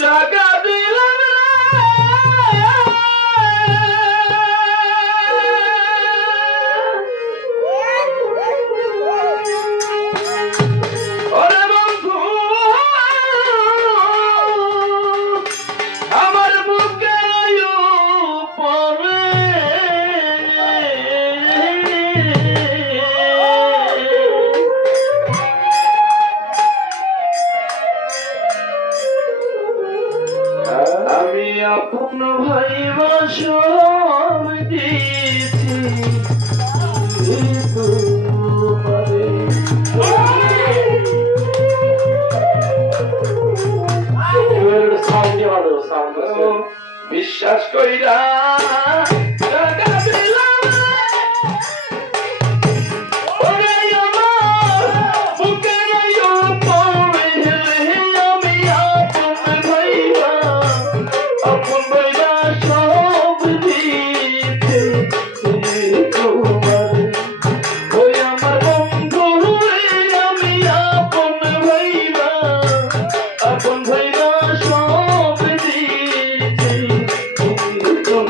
জাগা দিলাম ওরে বন্ধু আমার বুকে পরে আমি আপন ভাইবা সব দিয়েছি তোমারে বিশ্বাস কইরা টাকা দিলাম ওরে আমার বুকে পড়ে আমি আপন ভাইবা সব দিতে তোমারে ওই আমার বন্ধু আমি আপন ভাইবা সব দিতে তোমারে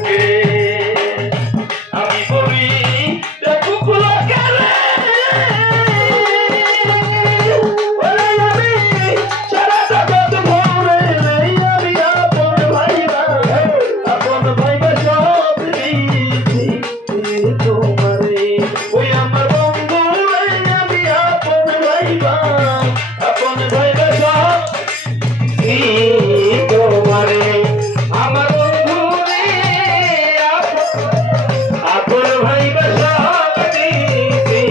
বুকে আমি বলি দেখো কুলাকে রে ওরে আমি সারা জগৎ ভরে নেই আমি আপন ভাইবা সব দিয়েছি তোমারে ওই আমার বন্ধু রে আমি আপন ভাইবা সব তোমারে আমার বন্ধু রে আপন ভাইবা সব দিয়েছি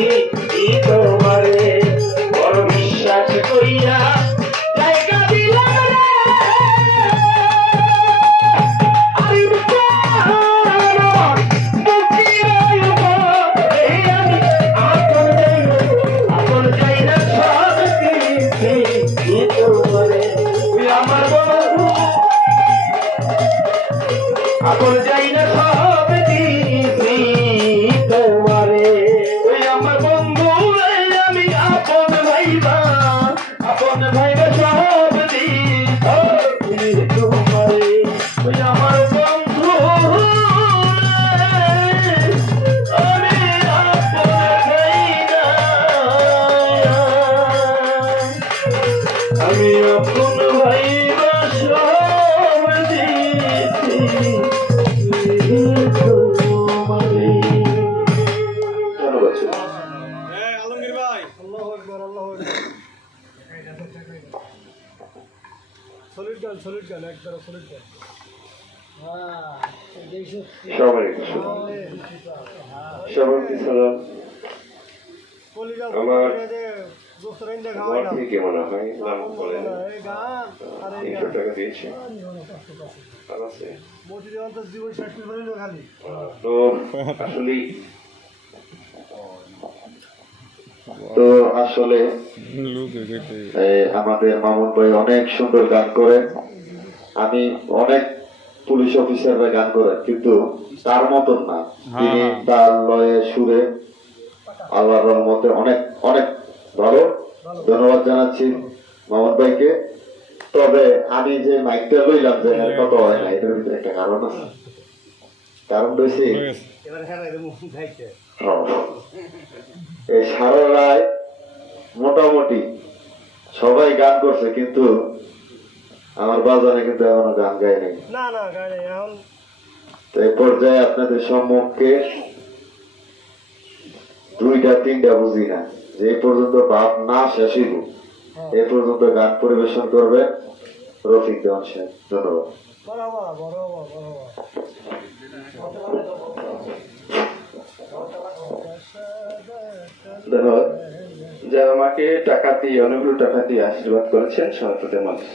তোমারে বড় বিশ্বাস কইরা জায়গা দিলাম রে আমি আপন যাই না সব দিয়েছি তোমারে আমার বন্ধু আপন যাই না সব দিয়েছি তোমারে ওই আমার বন্ধু আমি আপন ভাইবা সব দিয়েছি তোমারে ওই আমার বন্ধু আমি আপন ভাইবা আমি আপন ভাইবা সব দিয়েছি তোমারে। ধন্যবাদ। আলমগীর ভাই আল্লাহু আকবার আল্লাহু আকবার সলিড গান একদম সলিড গান সবাইকে সালাম। কলিজা আমার দোস্তরাইন দেখা আমার হয় না থেকে মনে হয় নাম বলেন এই গান আরে 300 টাকা দিয়েছে আর আছে মোটি দেওয়ান তো জীবন শেষ করে নিল খালি তো আসলে তো আসলে আমাদের মামুন ভাই অনেক সুন্দর গান করে। আমি অনেক পুলিশ অফিসাররা গান করে কিন্তু তার মতন না, তিনি তার লয়ে সুরে আল্লাহর রহমতে অনেক অনেক ভালো। ধন্যবাদ জানাচ্ছি মামুন ভাইকে। তবে আমি যে মাইকটা লইলাম যে এর কত হয় না, এটার ভিতরে একটা কারণ আছে। কারণ রয়েছে এই সারা রায় মোটামুটি সবাই গান করছে কিন্তু আমার বাজারে কিন্তু এখনো গান গায় নাই। না না গায় নাই এখন। তো এই পর্যায়ে আপনাদের সম্মুখে 2-3টা বুঝি না যে এই পর্যন্ত ভাব না শেষ হইব এই পর্যন্ত গান পরিবেশন করবে রফিক দেওয়ান সাহেব। ধন্যবাদ। ধন্যবাদ। যারা আমাকে টাকা দিয়ে অনেকগুলো টাকা দিয়ে আশীর্বাদ করেছেন সবাই মানুষ।